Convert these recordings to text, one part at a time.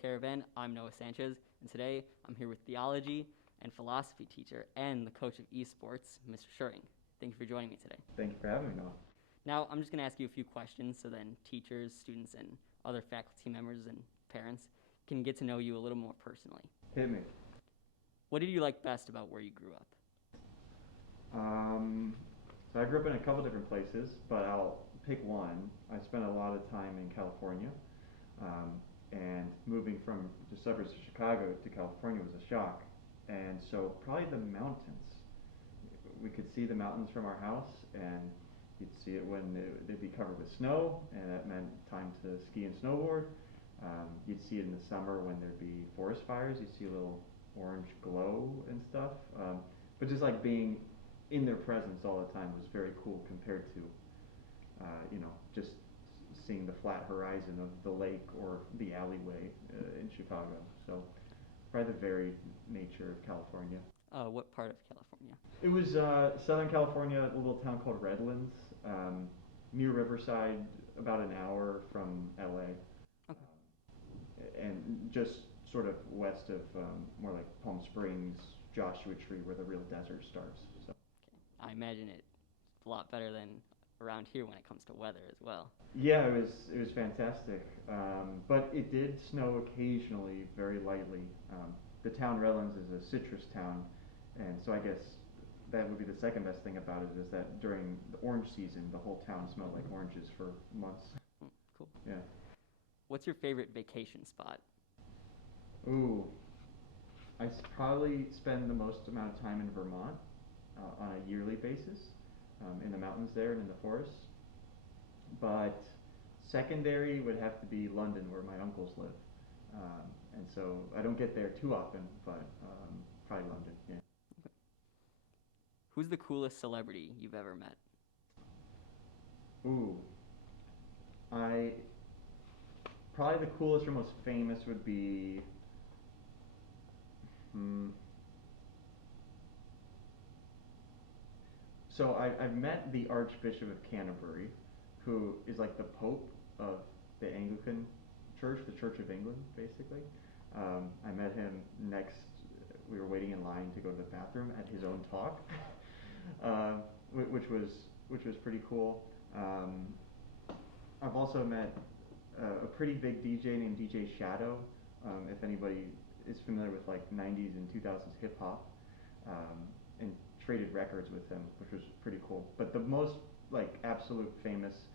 Caravan. I'm Noah Sanchez, and today I'm here with theology and philosophy teacher and the coach of esports, Mr. Scheuring. Thank you for joining me today. Thank you for having me, Noah. Now, I'm just going to ask you a few questions so then teachers, students, and other faculty members and parents can get to know you a little more personally. Hit me. What did you like best about where you grew up? So I grew up in a couple different places, but I'll pick one. I spent a lot of time in California, and moving from the suburbs of Chicago to California was a shock. And so probably the mountains. We could see the mountains from our house, and you'd see it when they'd be covered with snow, and that meant time to ski and snowboard. You'd see it in the summer when there'd be forest fires. You'd see a little orange glow and stuff. But just like being in their presence all the time was very cool compared to, just seeing the flat horizon of the lake or the alleyway in Chicago. So probably the varied nature of California. What part of California? It was Southern California, a little town called Redlands, near Riverside, about an hour from LA. Okay. And just sort of west of more like Palm Springs, Joshua Tree, where the real desert starts. So. Okay. I imagine it's a lot better than around here when it comes to weather as well. Yeah, it was fantastic, but it did snow occasionally, very lightly. The town Redlands is a citrus town, and so I guess that would be the second best thing about it is that during the orange season, the whole town smelled like oranges for months. Cool. Yeah. What's your favorite vacation spot? Ooh, probably spend the most amount of time in Vermont on a yearly basis, in the mountains there and in the forests. But secondary would have to be London, where my uncles live. And so I don't get there too often, but probably London, yeah. Okay. Who's the coolest celebrity you've ever met? Ooh, probably the coolest or most famous would be, so I've met the Archbishop of Canterbury, who is like the Pope of the Anglican Church, the Church of England, basically. I met him we were waiting in line to go to the bathroom at his own talk, which was pretty cool. I've also met a pretty big DJ named DJ Shadow, if anybody is familiar with like 90s and 2000s hip hop, and traded records with him, which was pretty cool. But the most like absolute famous,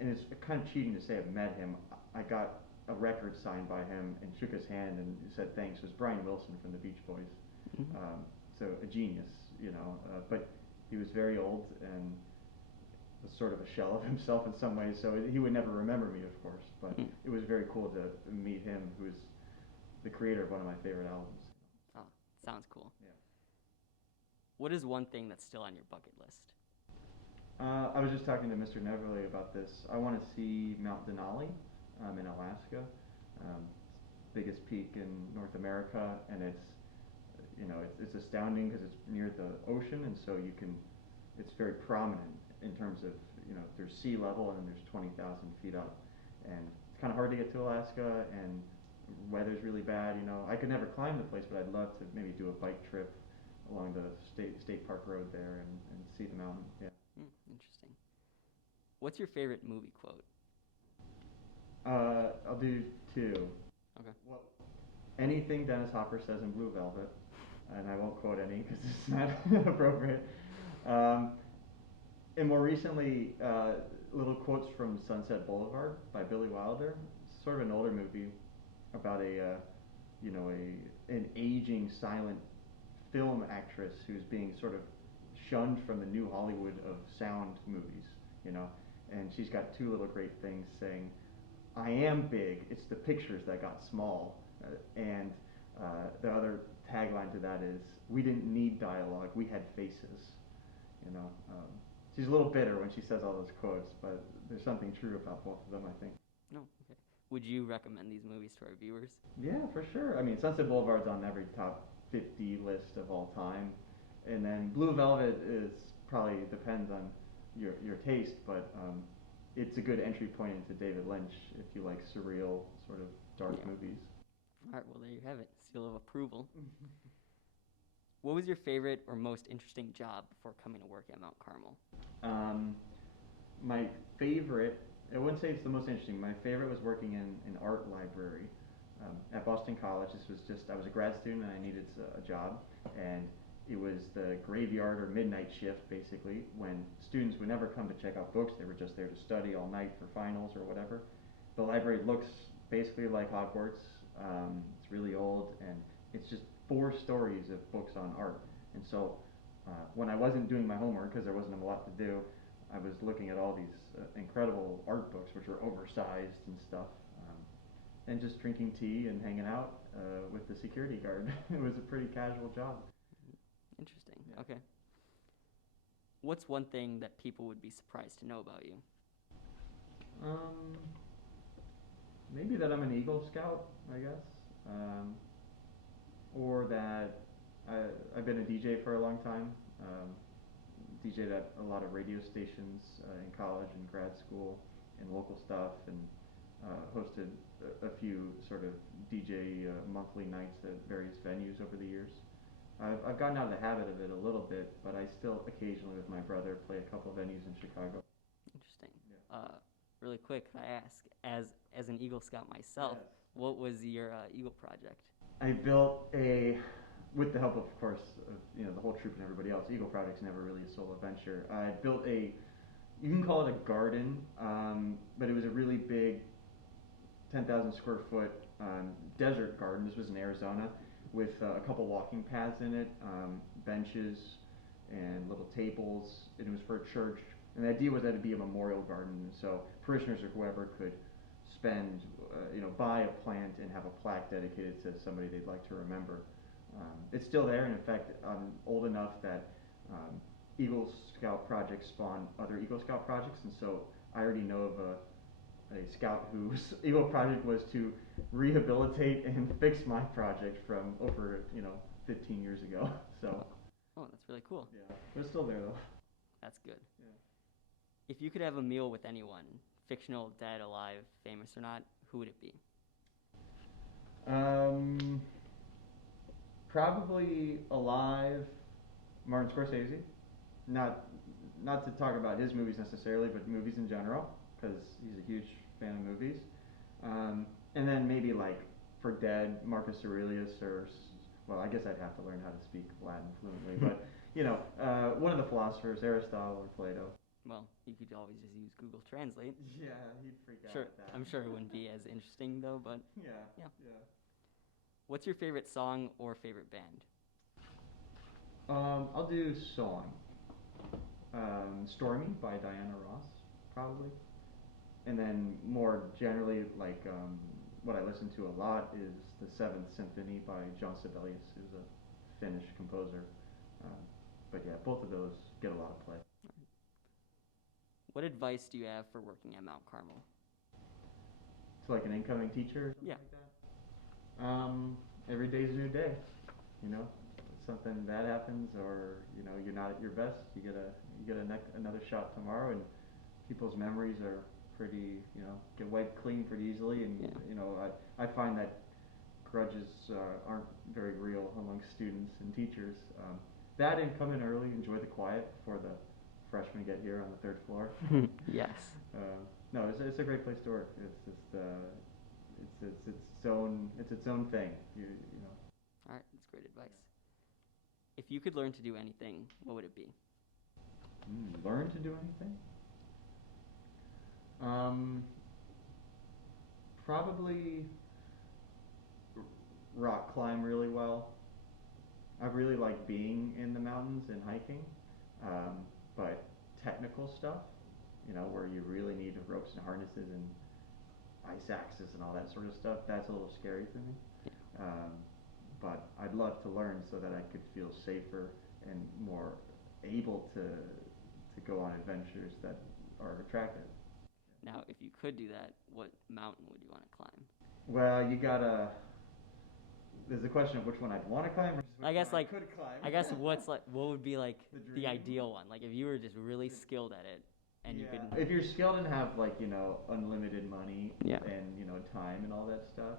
and it's kind of cheating to say I've met him, I got a record signed by him and shook his hand and said thanks, was Brian Wilson from the Beach Boys. Mm-hmm. So a genius, but he was very old and was sort of a shell of himself in some ways, so he would never remember me, of course, but it was very cool to meet him, who's the creator of one of my favorite albums. Oh, sounds cool. Yeah. What is one thing that's still on your bucket list? I was just talking to Mr. Neverly about this. I want to see Mount Denali in Alaska, biggest peak in North America, and it's astounding because it's near the ocean, and so it's very prominent in terms of, there's sea level and then there's 20,000 feet up, and it's kind of hard to get to Alaska, and weather's really bad. I could never climb the place, but I'd love to maybe do a bike trip along the state park road there and see the mountain. Yeah. Interesting. What's your favorite movie quote? I'll do two. Okay. Well, anything Dennis Hopper says in Blue Velvet, and I won't quote any because it's not appropriate. And more recently, little quotes from Sunset Boulevard by Billy Wilder. It's sort of an older movie about an aging silent film actress who's being sort of shunned from the new Hollywood of sound movies, and she's got two little great things saying, "I am big, it's the pictures that got small," and the other tagline to that is, "We didn't need dialogue, we had faces." She's a little bitter when she says all those quotes, but there's something true about both of them, I think. No, okay. Would you recommend these movies to our viewers? Yeah, for sure. I mean, Sunset Boulevard's on every top 50 list of all time, and then Blue Velvet probably depends on your taste, but it's a good entry point into David Lynch if you like surreal, sort of dark movies. All right, well, there you have it. Seal of approval. What was your favorite or most interesting job before coming to work at Mount Carmel? My favorite, I wouldn't say it's the most interesting. My favorite was working in an art library at Boston College. I was a grad student and I needed a job. And it was the graveyard or midnight shift, basically, when students would never come to check out books. They were just there to study all night for finals or whatever. The library looks basically like Hogwarts. It's really old, and it's just 4 stories of books on art. And so when I wasn't doing my homework, because there wasn't a lot to do, I was looking at all these incredible art books, which were oversized and stuff, and just drinking tea and hanging out with the security guard. It was a pretty casual job. Interesting. Yeah. Okay. What's one thing that people would be surprised to know about you? Maybe that I'm an Eagle Scout, I guess, or that I've been a DJ for a long time. DJed at a lot of radio stations in college and grad school and local stuff, and hosted a few sort of DJ monthly nights at various venues over the years. I've gotten out of the habit of it a little bit, but I still occasionally with my brother play a couple of venues in Chicago. Interesting. Yeah. Really quick, could I ask, as an Eagle Scout myself, Yes. What was your Eagle project? I built with the help of course, the whole troop and everybody else. Eagle Project's never really a solo venture. I built you can call it a garden, but it was a really big, 10,000 square foot desert garden. This was in Arizona, with a couple walking paths in it, benches, and little tables. And it was for a church. And the idea was that it'd be a memorial garden, so parishioners or whoever could spend, buy a plant and have a plaque dedicated to somebody they'd like to remember. It's still there, and in fact, I'm old enough that Eagle Scout projects spawn other Eagle Scout projects, and so I already know of a scout whose Eagle project was to rehabilitate and fix my project from over 15 years ago. So. Oh, that's really cool. Yeah, but it's still there though. That's good. Yeah. If you could have a meal with anyone, fictional, dead, alive, famous or not, who would it be? Probably alive, Martin Scorsese. Not to talk about his movies necessarily, but movies in general, because he's a huge fan of movies. And then maybe like for dead, Marcus Aurelius, well, I guess I'd have to learn how to speak Latin fluently, but one of the philosophers, Aristotle or Plato. Well, you could always just use Google Translate. Yeah, he'd freak out Sure, at that. I'm sure it wouldn't be as interesting though, but Yeah. What's your favorite song or favorite band? I'll do song. Stormy by Diana Ross, probably. And then more generally, like what I listen to a lot is the Seventh Symphony by John Sibelius, who's a Finnish composer. But yeah, both of those get a lot of play. What advice do you have for working at Mount Carmel? It's like an incoming teacher or something like that? Every day's a new day. Something bad happens, or you're not at your best. You get another shot tomorrow, and people's memories are pretty get wiped clean pretty easily. And I find that grudges aren't very real among students and teachers. That and come in early, enjoy the quiet before the freshmen get here on the 3rd floor. Yes. No, it's a great place to work. It's just it's its own thing. All right, that's great advice. If you could learn to do anything, what would it be? Learn to do anything? Probably rock climb really well. I really like being in the mountains and hiking, but technical stuff, where you really need ropes and harnesses and ice axes and all that sort of stuff, that's a little scary for me. But I'd love to learn so that I could feel safer and more able to go on adventures that are attractive. Now, if you could do that, what mountain would you want to climb? Well, there's a question of which one I'd want to climb versus which one I could climb. I guess what would be like the dream? ideal one? Like if you were just really skilled at it and you could. If you're skilled and have unlimited money Yeah. and time and all that stuff,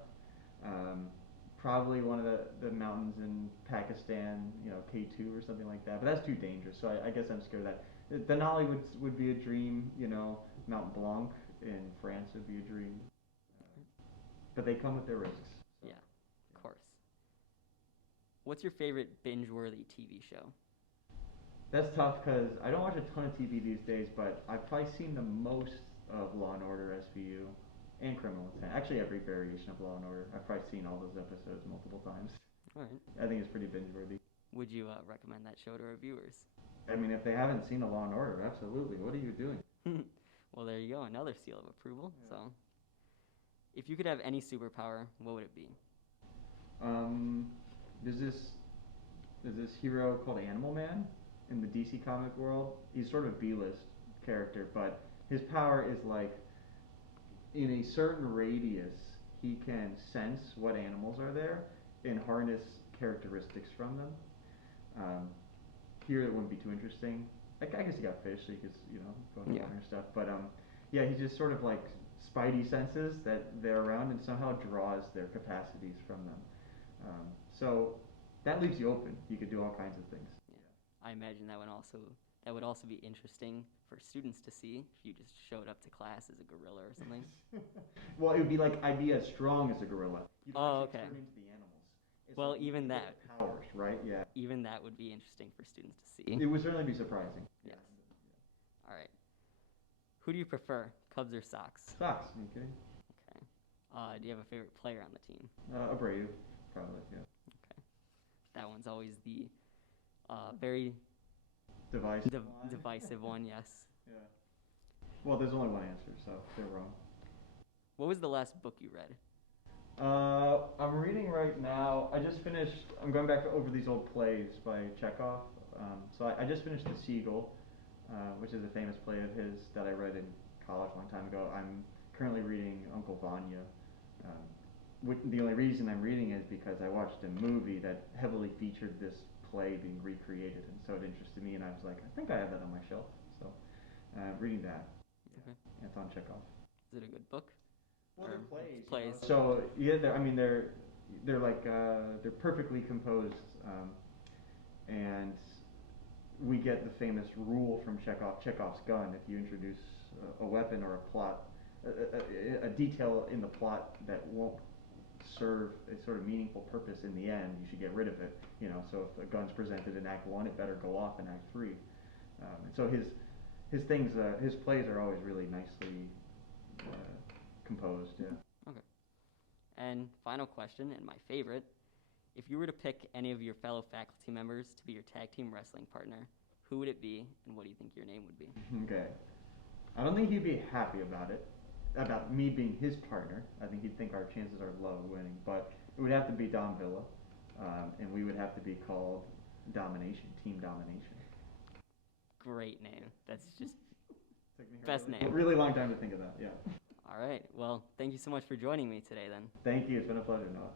probably one of the mountains in Pakistan, K2 or something like that. But that's too dangerous, so I guess I'm scared of that. Denali would be a dream, Mount Blanc in France would be a dream. But they come with their risks. So. Yeah, of course. What's your favorite binge-worthy TV show? That's tough because I don't watch a ton of TV these days, but I've probably seen the most of Law and Order SVU and Criminal Intent. Actually, every variation of Law and Order. I've probably seen all those episodes multiple times. All right. I think it's pretty binge-worthy. Would you recommend that show to our viewers? I mean, if they haven't seen a Law and Order, absolutely. What are you doing? Well, there you go. Another seal of approval. Yeah. So, if you could have any superpower, what would it be? There's this hero called Animal Man in the DC comic world. He's sort of a B-list character, but his power is like, in a certain radius, he can sense what animals are there and harness characteristics from them. Here it wouldn't be too interesting. Like, I guess you got fish, so you could, go in the water and stuff. But yeah, he just sort of like spidey senses that they're around and somehow draws their capacities from them. So that leaves you open. You could do all kinds of things. Yeah. I imagine that would also be interesting for students to see if you just showed up to class as a gorilla or something. Well, it would be like I'd be as strong as a gorilla. You'd okay. Turn into the animals. Well, even that. Powers, right? Yeah. Even that would be interesting for students to see. It would certainly be surprising. Yes. All right. Who do you prefer, Cubs or Sox? Sox. Are you kidding? Okay. Do you have a favorite player on the team? Abreu, probably. Yeah. Okay. That one's always the very divisive one. Yes. Yeah. Well, there's only one answer, so they're wrong. What was the last book you read? I'm reading right now. I'm going back over these old plays by Chekhov. So I just finished The Seagull, which is a famous play of his that I read in college a long time ago. I'm currently reading Uncle Vanya. The only reason I'm reading is because I watched a movie that heavily featured this play being recreated, and so it interested me, and I was like, I think I have that on my shelf. So reading that. Okay. It's on Chekhov. Is it a good book? Well, they're plays. So yeah, they're like they're perfectly composed, and we get the famous rule from Chekhov's gun. If you introduce a weapon or a plot, a detail in the plot that won't serve a sort of meaningful purpose in the end, you should get rid of it. So if a gun's presented in Act 1, it better go off in Act 3. And so his plays are always really nicely composed. Yeah. Okay. And final question, and my favorite: if you were to pick any of your fellow faculty members to be your tag team wrestling partner, who would it be, and what do you think your name would be? Okay. I don't think he'd be happy about me being his partner. I think he'd think our chances are low of winning, but it would have to be Dom Villa, and we would have to be called Team Domination. Great name. That's just best name. A really long time to think of that, yeah. All right. Well, thank you so much for joining me today then. Thank you. It's been a pleasure, Noah.